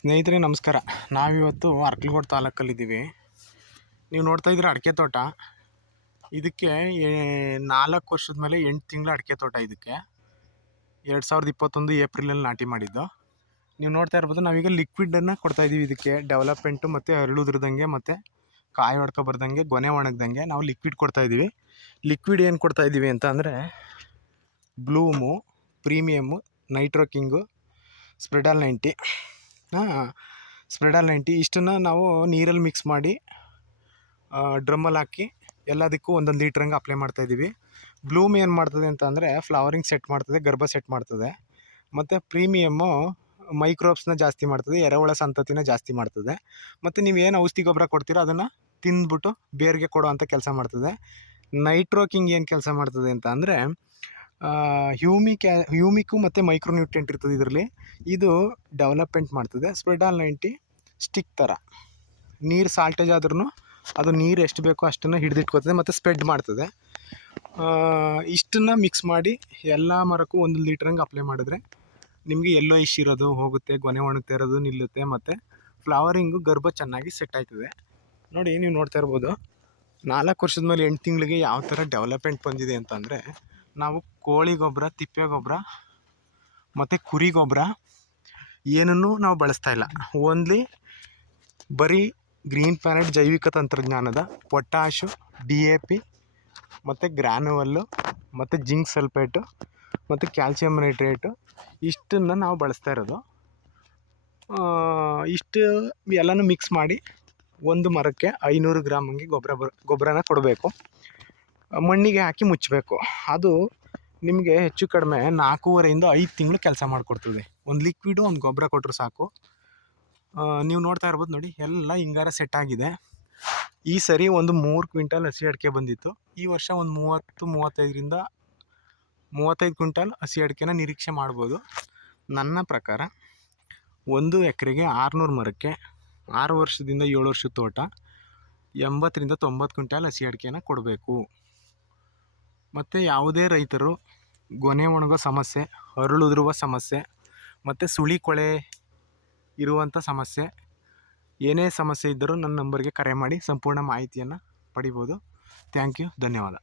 ಸ್ನೇಹಿತರೆ ನಮಸ್ಕಾರ. ನಾವಿವತ್ತು ಅರ್ಕಲಗೋಡು ತಾಲೂಕಲ್ಲಿದ್ದೀವಿ. ನೀವು ನೋಡ್ತಾ ಇದ್ದೀರ ಅಡಿಕೆ ತೋಟ. ಇದಕ್ಕೆ 4 ವರ್ಷದ ಮೇಲೆ 8 ತಿಂಗಳ ಅಡಿಕೆ ತೋಟ. ಇದಕ್ಕೆ 2021 ಏಪ್ರಿಲಲ್ಲಿ ನಾಟಿ ಮಾಡಿದ್ದು. ನೀವು ನೋಡ್ತಾ ಇರ್ಬೋದು, ನಾವೀಗ ಲಿಕ್ವಿಡನ್ನು ಕೊಡ್ತಾಯಿದ್ದೀವಿ ಇದಕ್ಕೆ. ಡೆವಲಪ್ಮೆಂಟು ಮತ್ತು ಅರಳುದ್ರದಂಗೆ ಮತ್ತು ಕಾಯಿ ಹೊಡ್ಕೊ ಬರ್ದಂಗೆ ಗೊನೆ ಒಣಗ್ದಂಗೆ ನಾವು ಲಿಕ್ವಿಡ್ ಕೊಡ್ತಾಯಿದ್ದೀವಿ. ಲಿಕ್ವಿಡ್ ಏನು ಕೊಡ್ತಾಯಿದ್ದೀವಿ ಅಂತ ಅಂದರೆ ಬ್ಲೂಮು, ಪ್ರೀಮಿಯಮ್ಮು, ನೈಟ್ರೋ ಕಿಂಗು, ಸ್ಪ್ರೆಡಾಲ್ 90 ಸ್ಪ್ರೆಡಾಲ್ 90 ಇಷ್ಟನ್ನು ನಾವು ನೀರಲ್ಲಿ ಮಿಕ್ಸ್ ಮಾಡಿ ಡ್ರಮ್ಮಲ್ಲಿ ಹಾಕಿ ಎಲ್ಲದಕ್ಕೂ 1 ಲೀಟ್ರ್ ಹಂಗೆ ಅಪ್ಲೈ ಮಾಡ್ತಾಯಿದ್ದೀವಿ. ಬ್ಲೂಮ್ ಏನು ಮಾಡ್ತದೆ ಅಂತ ಅಂದರೆ ಫ್ಲವರಿಂಗ್ ಸೆಟ್ ಮಾಡ್ತದೆ, ಗರ್ಭ ಸೆಟ್ ಮಾಡ್ತದೆ. ಮತ್ತು ಪ್ರೀಮಿಯಮ್ಮು ಮೈಕ್ರೋಬ್ಸ್ನ ಜಾಸ್ತಿ ಮಾಡ್ತದೆ, ಎರೆಹುಳ ಸಂತತಿನ ಜಾಸ್ತಿ ಮಾಡ್ತದೆ. ಮತ್ತು ನೀವೇನು ಔಷಧಿ ಗೊಬ್ಬರ ಕೊಡ್ತೀರೋ ಅದನ್ನು ತಿಂದ್ಬಿಟ್ಟು ಬೇರಿಗೆ ಕೊಡೋ ಅಂಥ ಕೆಲಸ ಮಾಡ್ತದೆ. ನೈಟ್ರೋ ಕಿಂಗ್ ಏನು ಕೆಲಸ ಮಾಡ್ತದೆ ಅಂತ ಅಂದರೆ ಹ್ಯೂಮಿಕ್ಕು ಮತ್ತು ಮೈಕ್ರೋ ನ್ಯೂಟ್ರಿಯೆಂಟ್ ಇರ್ತದೆ ಇದರಲ್ಲಿ. ಇದು ಡೆವಲಪ್ಮೆಂಟ್ ಮಾಡ್ತದೆ. ಸ್ಪ್ರೆಡಾಲ್ 90 ಸ್ಟಿಕ್ ಥರ ನೀರು ಸಾಲ್ಟೇಜ್ ಆದ್ರೂ ಅದು ನೀರು ಎಷ್ಟು ಬೇಕೋ ಅಷ್ಟನ್ನು ಹಿಡಿದಿಟ್ಕೋತದೆ ಮತ್ತು ಸ್ಪ್ರೆಡ್ ಮಾಡ್ತದೆ. ಇಷ್ಟನ್ನು ಮಿಕ್ಸ್ ಮಾಡಿ ಎಲ್ಲ ಮರಕ್ಕೂ 1 ಲೀಟ್ರ್ ಹಂಗೆ ಅಪ್ಲೈ ಮಾಡಿದ್ರೆ ನಿಮಗೆ ಎಲ್ಲೋ ಇರೋದು ಹೋಗುತ್ತೆ, ಗೊನೆ ಒಣಗ್ತಾ ಇರೋದು ನಿಲ್ಲುತ್ತೆ, ಮತ್ತು ಫ್ಲವರಿಂಗು ಗರ್ಭ ಚೆನ್ನಾಗಿ ಸೆಟ್ ಆಯ್ತದೆ. ನೋಡಿ, ನೀವು ನೋಡ್ತಾ ಇರ್ಬೋದು 4 ವರ್ಷದ ಮೇಲೆ 8 ತಿಂಗಳಿಗೆ ಯಾವ ಥರ ಡೆವಲಪ್ಮೆಂಟ್ ಬಂದಿದೆ ಅಂತಂದರೆ, ನಾವು ಕೋಳಿ ಗೊಬ್ಬರ, ತಿಪ್ಪೆ ಗೊಬ್ಬರ ಮತ್ತು ಕುರಿ ಗೊಬ್ಬರ ಏನನ್ನೂ ನಾವು ಬಳಸ್ತಾ ಇಲ್ಲ. ಓನ್ಲಿ ಬರೀ ಗ್ರೀನ್ ಪ್ಲಾನೆಟ್ ಜೈವಿಕ ತಂತ್ರಜ್ಞಾನದ ಪೊಟ್ಯಾಶು, DAP ಮತ್ತು ಗ್ರ್ಯಾನುವಲ್ಲು ಮತ್ತು ಜಿಂಕ್ ಸಲ್ಫೇಟು ಮತ್ತು ಕ್ಯಾಲ್ಸಿಯಂ ನೈಟ್ರೇಟು ಇಷ್ಟನ್ನು ನಾವು ಬಳಸ್ತಾ ಇರೋದು. ಇಷ್ಟು ಎಲ್ಲನೂ ಮಿಕ್ಸ್ ಮಾಡಿ ಒಂದು ಮರಕ್ಕೆ 500 ಗ್ರಾಮ್ ಹಂಗೆ ಗೊಬ್ಬರನ ಕೊಡಬೇಕು. ಮಣ್ಣಿಗೆ ಹಾಕಿ ಮುಚ್ಚಬೇಕು. ಅದು ನಿಮಗೆ ಹೆಚ್ಚು ಕಡಿಮೆ 4.5ರಿಂದ 5 ತಿಂಗಳು ಕೆಲಸ ಮಾಡಿಕೊಡ್ತದೆ. ಒಂದು ಲಿಕ್ವಿಡು, ಒಂದು ಗೊಬ್ಬರ ಕೊಟ್ಟರು ಸಾಕು. ನೀವು ನೋಡ್ತಾ ಇರ್ಬೋದು, ನೋಡಿ ಎಲ್ಲ ಹಿಂಗಾರ ಸೆಟ್ ಆಗಿದೆ. ಈ ಸರಿ ಒಂದು 3 ಕ್ವಿಂಟಲ್ ಹಸಿ ಅಡಿಕೆ ಬಂದಿತ್ತು. ಈ ವರ್ಷ ಒಂದು 35 ಕ್ವಿಂಟಲ್ ಹಸಿ ಅಡಿಕೆನ ನಿರೀಕ್ಷೆ ಮಾಡ್ಬೋದು. ನನ್ನ ಪ್ರಕಾರ 1 ಎಕರೆಗೆ 600 ಮರಕ್ಕೆ 6 ವರ್ಷದಿಂದ 7 ವರ್ಷದ ತೋಟ 80ರಿಂದ 90 ಕ್ವಿಂಟಲ್ ಹಸಿ ಅಡಿಕೆನ ಕೊಡಬೇಕು. ಮತ್ತು ಯಾವುದೇ ರೈತರು ಗೊನೆ ಒಣಗೋ ಸಮಸ್ಯೆ, ಅರಳುದುರುವ ಸಮಸ್ಯೆ ಮತ್ತು ಸುಳಿ ಕೊಳೆ ಇರುವಂಥ ಸಮಸ್ಯೆ, ಏನೇ ಸಮಸ್ಯೆ ಇದ್ದರೂ ನನ್ನ ನಂಬರ್ಗೆ ಕರೆ ಮಾಡಿ ಸಂಪೂರ್ಣ ಮಾಹಿತಿಯನ್ನು ಪಡಿಬೋದು. ಥ್ಯಾಂಕ್ ಯು, ಧನ್ಯವಾದ.